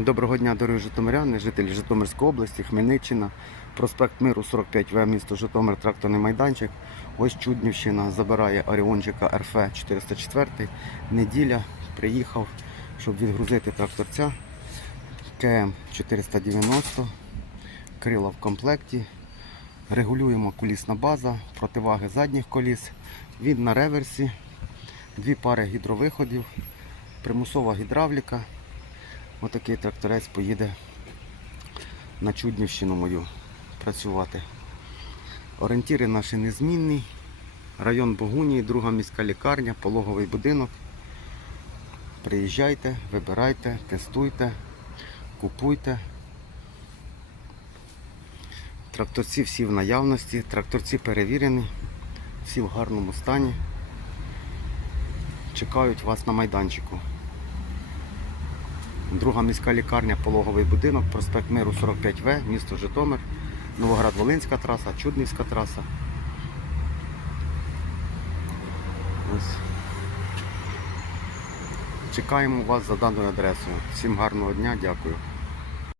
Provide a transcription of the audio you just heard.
Доброго дня, дорогі житомиряни, жителі Житомирської області, Хмельниччина, проспект Миру 45В, місто Житомир, тракторний майданчик. Ось Чуднівщина забирає Оріончика РФ 404. Неділя приїхав, щоб відгрузити тракторця КМ 490, крила в комплекті. Регулюємо колісна база, противаги задніх коліс. Він на реверсі, дві пари гідровиходів, примусова гідравліка. Отакий тракторець поїде на Чуднівщину мою працювати. Орієнтіри наші незмінні. Район Богунії, друга міська лікарня, пологовий будинок. Приїжджайте, вибирайте, тестуйте, купуйте. Тракторці всі в наявності, тракторці перевірені, всі в гарному стані. Чекають вас на майданчику. Друга міська лікарня, пологовий будинок, проспект Миру 45В, місто Житомир, Новоград-Волинська траса, Чуднівська траса. Ось. Чекаємо вас за даною адресою. Всім гарного дня, дякую.